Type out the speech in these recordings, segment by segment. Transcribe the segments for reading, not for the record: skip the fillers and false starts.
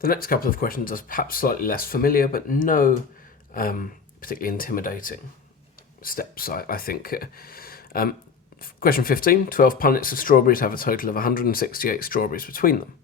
The next couple of questions are perhaps slightly less familiar, but no particularly intimidating steps, I think. Question 15. 12 punnets of strawberries have a total of 168 strawberries between them.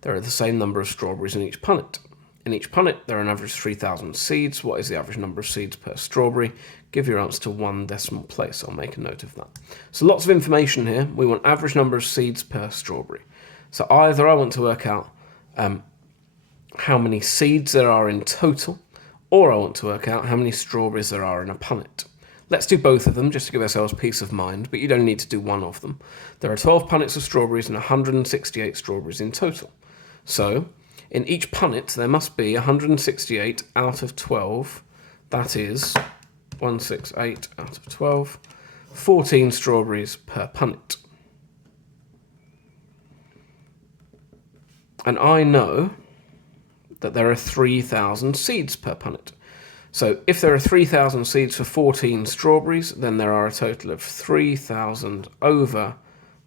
There are the same number of strawberries in each punnet. In each punnet, there are an average of 3,000 seeds. What is the average number of seeds per strawberry? Give your answer to one decimal place. I'll make a note of that. So lots of information here. We want average number of seeds per strawberry. So either I want to work out how many seeds there are in total, or I want to work out how many strawberries there are in a punnet. Let's do both of them just to give ourselves peace of mind, but you don't need to do one of them. There are 12 punnets of strawberries and 168 strawberries in total. So in each punnet, there must be 168 out of 12. That is 168 out of 12, 14 strawberries per punnet. And I know that there are 3,000 seeds per punnet. So if there are 3,000 seeds for 14 strawberries, then there are a total of 3,000 over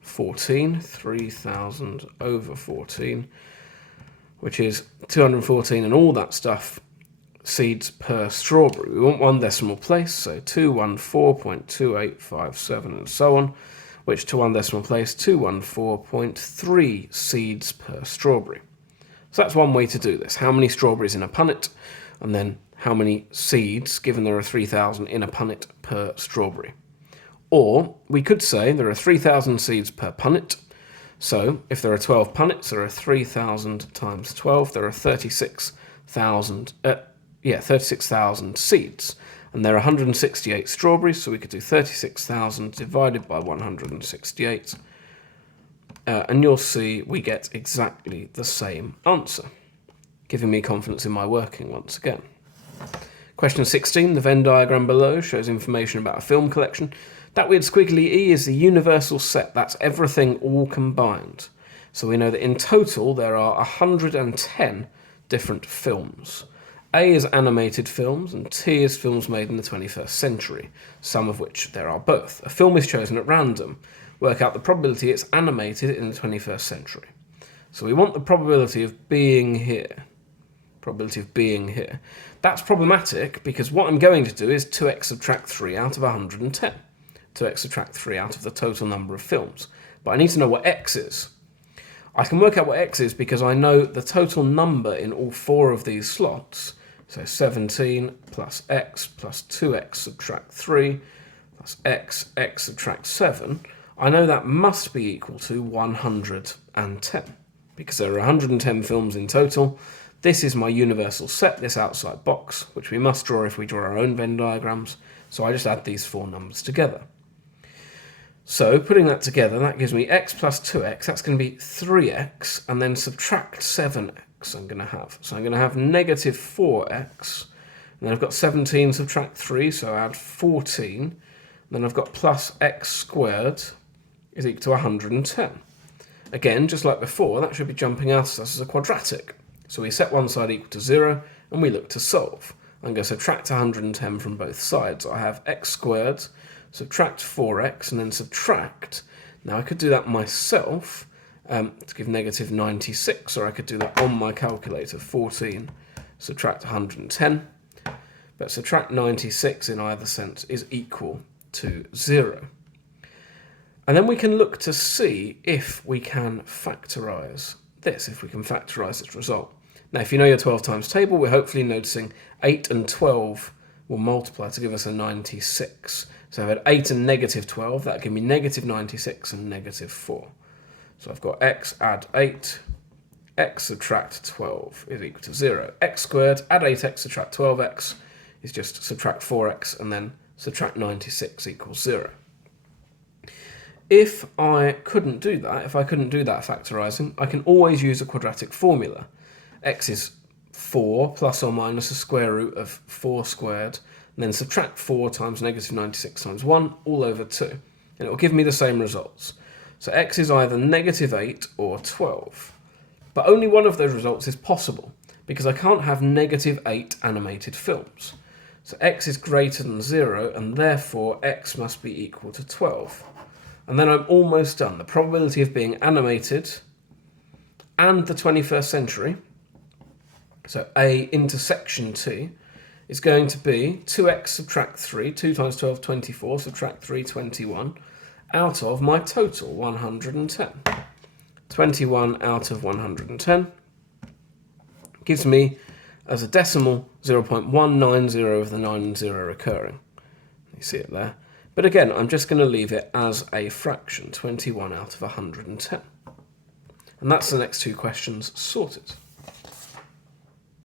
14, 3,000 over 14, which is 214 and all that stuff, seeds per strawberry. We want one decimal place, so 214.2857 and so on, which to one decimal place, 214.3 seeds per strawberry. So that's one way to do this. How many strawberries in a punnet, and then how many seeds, given there are 3,000 in a punnet, per strawberry. Or we could say there are 3,000 seeds per punnet. So if there are 12 punnets, there are 3,000 times 12. There are 36,000 seeds. And there are 168 strawberries, so we could do 36,000 divided by 168. And you'll see we get exactly the same answer, giving me confidence in my working once again. Question 16, the Venn diagram below shows information about a film collection. That weird squiggly E is the universal set, that's everything all combined. So we know that in total there are 110 different films. A is animated films and T is films made in the 21st century, some of which there are both. A film is chosen at random. Work out the probability it's animated in the 21st century. So we want the probability of being here. That's problematic because what I'm going to do is 2x subtract 3 out of 110. 2x subtract 3 out of the total number of films. But I need to know what x is. I can work out what x is because I know the total number in all 4 of these slots. So 17 plus x plus 2x subtract 3 plus x subtract 7. I know that must be equal to 110 because there are 110 films in total. This is my universal set, this outside box, which we must draw if we draw our own Venn diagrams. So I just add these 4 numbers together. So putting that together, that gives me x plus 2x, that's going to be 3x, and then subtract 7x I'm going to have. So I'm going to have negative 4x, and then I've got 17 subtract 3, so I add 14, and then I've got plus x squared is equal to 110. Again, just like before, that should be jumping out at us as a quadratic. So we set one side equal to 0, and we look to solve. I'm going to subtract 110 from both sides. I have x squared, subtract 4x, and then subtract. Now I could do that myself to give negative 96, or I could do that on my calculator, 14, subtract 110. But subtract 96 in either sense is equal to 0. And then we can look to see if we can factorise this, if we can factorise this result. Now, if you know your 12 times table, we're hopefully noticing 8 and 12 will multiply to give us a 96. So I've had 8 and negative 12, that'll give me negative 96 and negative 4. So I've got x add 8, x subtract 12 is equal to 0. X squared, add 8x, subtract 12x is just subtract 4x and then subtract 96 equals 0. If I couldn't do that factorising, I can always use a quadratic formula. X is 4 plus or minus the square root of 4 squared, and then subtract 4 times negative 96 times 1, all over 2. And it will give me the same results. So x is either negative 8 or 12. But only one of those results is possible, because I can't have negative 8 animated films. So x is greater than 0, and therefore x must be equal to 12. And then I'm almost done. The probability of being animated and the 21st century So A intersection T is going to be 2x subtract 3, 2 times 12, 24, subtract 3, 21, out of my total, 110. 21 out of 110 gives me, as a decimal, 0.190 of the 9 and 0 recurring. You see it there. But again, I'm just going to leave it as a fraction, 21 out of 110. And that's the next two questions sorted.